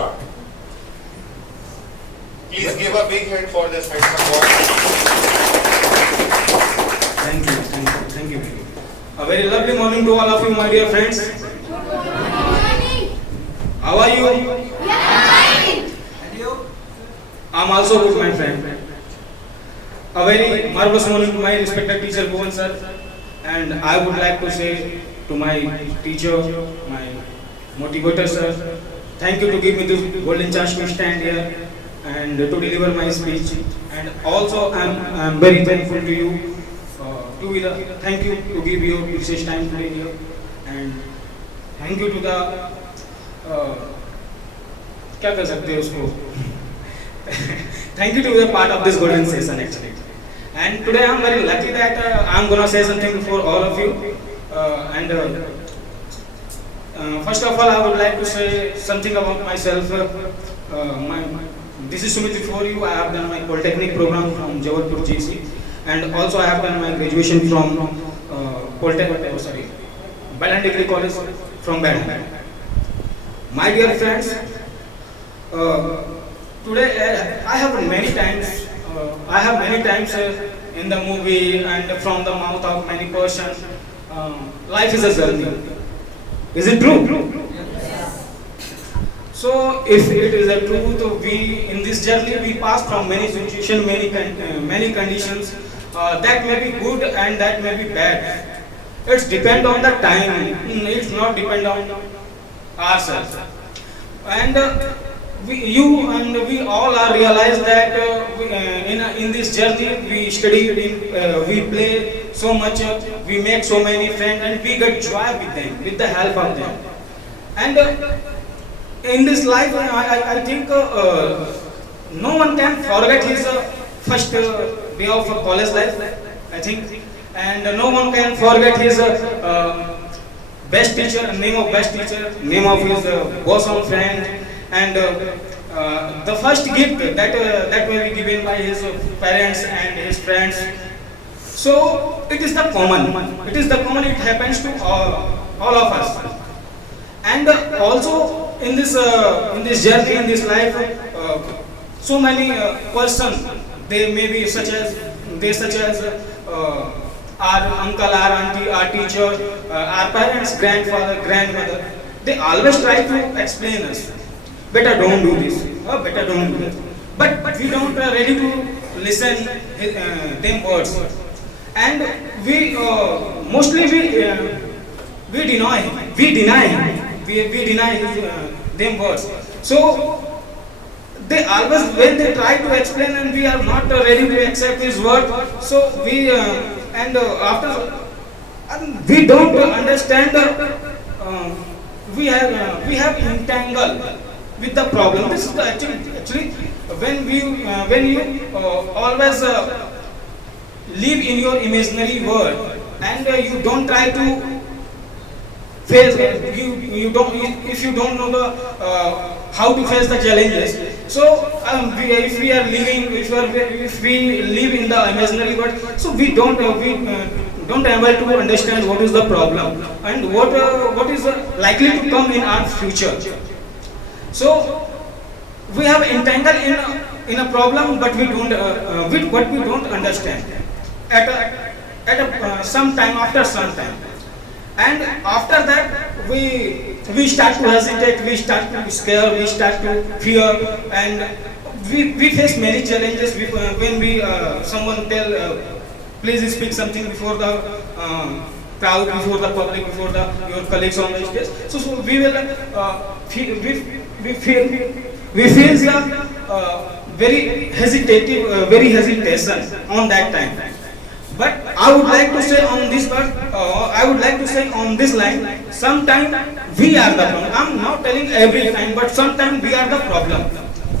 start. Please give a big hand for this handsome boy. Thank you, thank you, thank you. A very lovely morning to all of you, my dear friends. How are you? And you? I'm also good, my friend. A very marvelous morning to my respected teacher Bhuvan sir, and I would like to say to my teacher, my motivator sir, thank you to give me this golden chance to stand here and to deliver my speech. And also I'm very thankful to you. Thank you to give your precious time today here, and thank you to the क्या कर सकते हैं उसको thank you to be a part of this golden session actually. And today I'm very lucky that I'm gonna say something for all of you. First of all, I would like to say something about myself. This is Sumit before you. I have done my polytechnic program from Jabalpur GC, and also I have done my graduation from Balan Degree College from Balan. My dear friends, today I have many times in the movie and from the mouth of many persons, life is a journey. Is it true? So if it is a truth, we in this journey we pass from many situations, many conditions that may be good and that may be bad. It's depend on the time. It's not depend on ourselves. And we all are realized that in this journey we study, we play so much, we make so many friends, and we get joy with them, with the help of them. And in this life, I think no one can forget his first day of college life, I think, and no one can forget his best teacher, name of best teacher, name of his bosom friend, and the first gift that may be given by his parents and his friends. So it is the common. It is the common. It happens to all of us. And also in this journey, in this life, so many persons, they may be such as our uncle, our auntie, our teacher, our parents, grandfather, grandmother. They always try to explain us. Better don't do this. Better don't do that. But we don't ready to listen them words. And we mostly we deny them words. So they always, when they try to explain and we are not ready to accept his word, so we after we don't understand we have entangled with the problem. This is the actually when you always live in your imaginary world and you don't try to face you don't, if you don't know the how to face the challenges. So if we live in the imaginary world, so we don't able to understand what is the problem and what is likely to come in our future. So we have entangled in a problem, but we don't with what we don't understand at some time, after some time. And after that we start to hesitate, we start to scare, we start to fear, and we face many challenges when we someone tell please speak something before the crowd, before the public, before your colleagues on the stage. So we will we feel the very hesitation on that time. But I would like to say on this part, I would like to say on this line, sometimes we are the problem. I'm not telling every time, but sometimes we are the problem.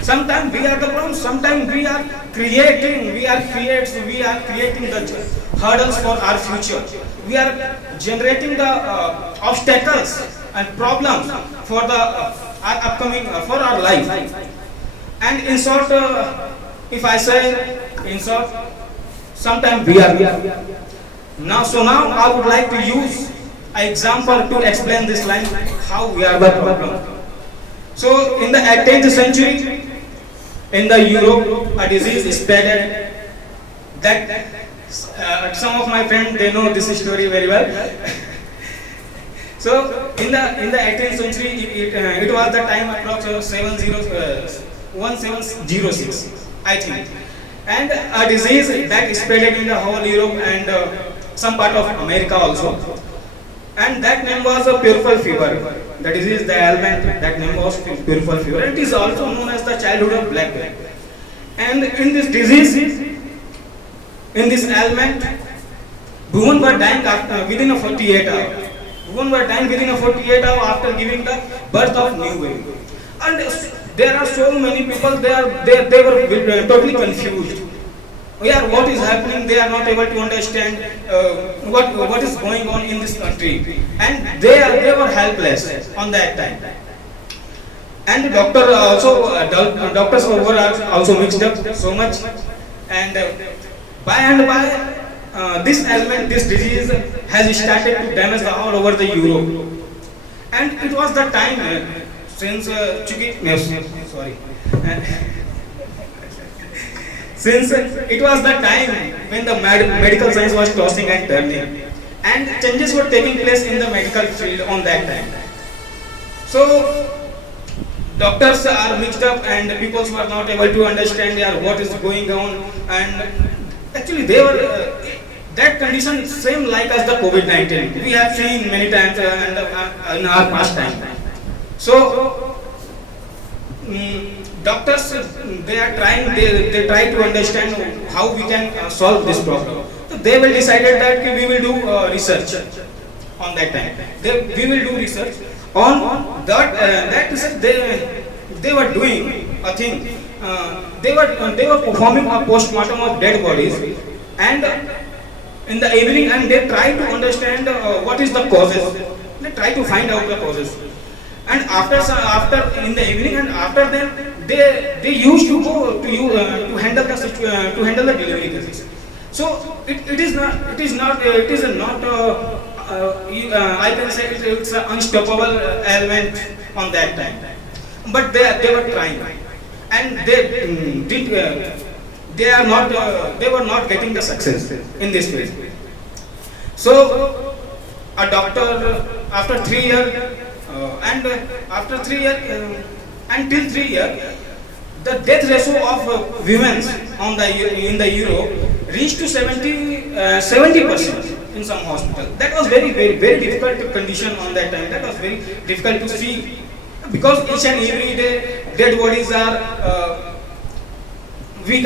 Sometimes we are the problem. Sometimes we are creating the hurdles for our future. We are generating the obstacles and problems for the our upcoming for our life. And in short, if I say in short, sometimes we are now. So now I would like to use an example to explain this line, how we are the problem. So in the 18th century, in the Europe, a disease spread that some of my friends they know this story very well. So in the 18th century, it was the time approx 1706, I think, and a disease that spread in the whole Europe and some part of America also, and that name was a puerperal fever. The disease, the ailment, that name was puerperal fever. It is also known as the childhood of black death. And in this disease, in this ailment, women were dying within a 48 hours. Women were dying within a 48 hours after giving the birth of new baby. And there are so many people, they were totally confused. Yeah, what is happening? They are not able to understand what is going on in this country, and they were helpless on that time. And doctors were also mixed up so much, and by this ailment, this disease has started to damage all over the Europe, and it was the time since since it was the time when the medical science was tossing and turning, and changes were taking place in the medical field on that time. So doctors are mixed up and people were not able to understand what is going on, and actually they were that condition same like as the COVID-19 we have seen many times in our past time. So doctors they try to understand how we can solve this problem. So they will decided that we will do research on that time. We will do research on that research. They were doing a thing. They were performing a post-mortem of dead bodies, and in the evening, and they try to understand what is the causes. They try to find out the causes. And after in the evening, and after that, they used to go to handle the delivery cases. So it is not I can say it's an unstoppable element on that time. But they were trying, and they were not getting the success in this field. So a doctor after 3 years. Until 3 years, the death ratio of women in the Europe reached to 70% in some hospitals. That was very difficult condition on that time. That was very difficult to see, because each and every day dead bodies are we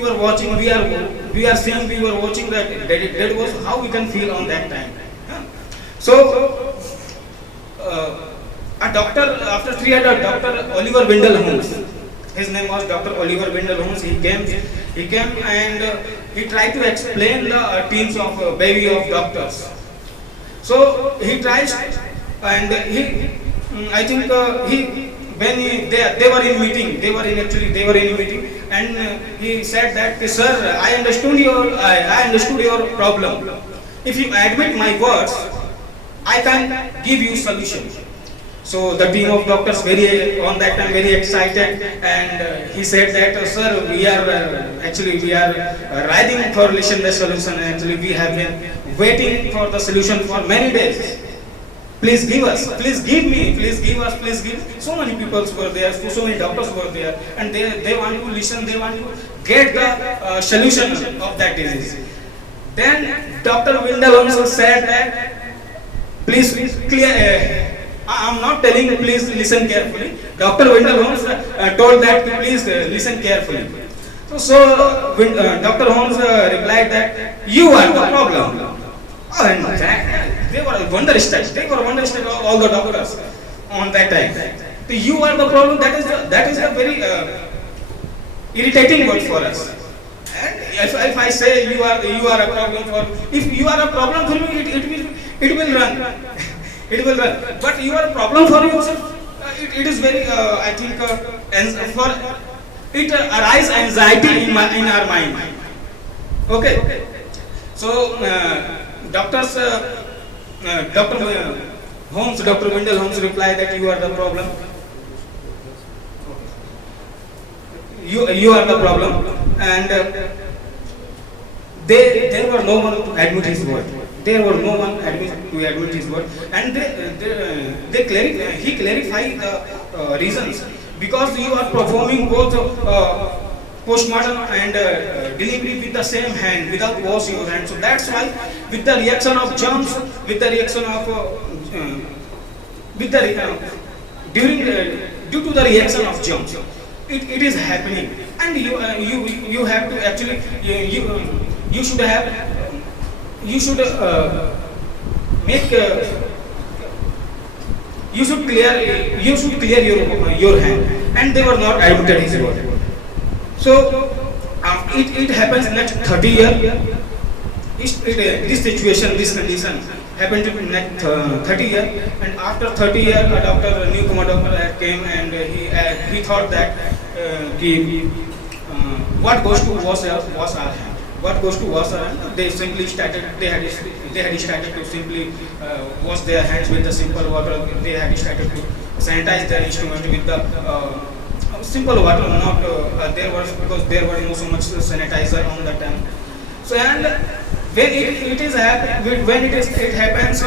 were watching that dead was how we can feel on that time. So, a doctor, after 3 years, Dr. Oliver Wendell Holmes, his name was Dr. Oliver Wendell Holmes, he came and he tried to explain the teams of baby of doctors. So, he tries, and when they were in meeting, and he said that, sir, I understood your problem. If you admit my words, I can give you solution. So the team of doctors on that time very excited, and he said that, sir, we are writing for listen the solution. Actually, we have been waiting for the solution for many days. Please give us, please give me, please give us, please give. So many people were there, so many doctors were there, and they want to listen, they want to get the solution of that disease. Then Dr. Wendell Holmes said that, please clear. I am not telling you, please listen carefully. Dr. Wendell Holmes told that please listen carefully. So Dr. Holmes replied that you are the problem. Oh, and they were wonderstruck. All the doctors on that time. So you are the problem. That is a very irritating word for us. And if I say you are a problem for, if you are a problem for me, it will run. It will run. But you are a problem for yourself. It is very, I think, it arises anxiety in our mind. Okay. So doctors, Dr. Holmes, Dr. Wendell Holmes replied that you are the problem. You are the problem, and there were no one to admit his word. There were no one to admit his word, and he clarified the reasons, because you are performing both postmortem and delivery with the same hand without washing your hands. So that's why, with the reaction of germs, with the reaction of with the during due to the reaction of germs, it is happening, and you have to actually you should have make you should clear your hand, and they were not admitted his word. So it happens next 30 years. This situation, this condition happened in next 30 years, and after 30 years, a doctor, newcomer doctor came, and he thought that what goes to wash our hand? What goes to wash our hand? They simply started. They had started to simply wash their hands with the simple water. They had started to sanitize their instrument with the simple water. Not there was, because there was no so much sanitizer on that time. So, and when it happens,